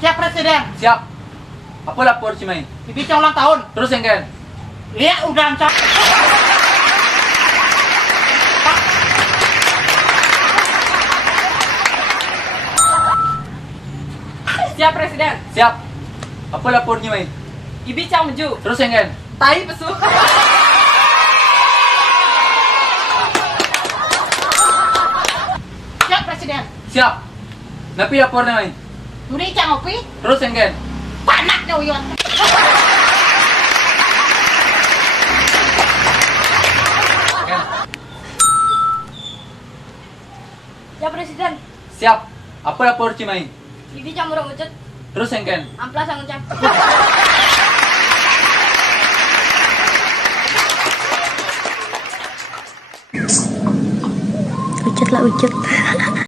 Siap Presiden. Siap. Apa lapor Cimahi? Ibicang ulang tahun. Terus yang kan? Iya, udah ancam. Siap Presiden. Siap. Apa lapor Cimahi? Ibicang maju. Terus yang kan? Tai pesu. Siap Presiden. Siap. Napi lapor Cimahi? Mudi cang opi. Terus yang kan? Panaknya uyon. Siap Presiden. Siap. Apa lapor Cimahi? Ibicang murah ucut. Terus yang kan? Amplas ang ucap. Ucut lah ucut.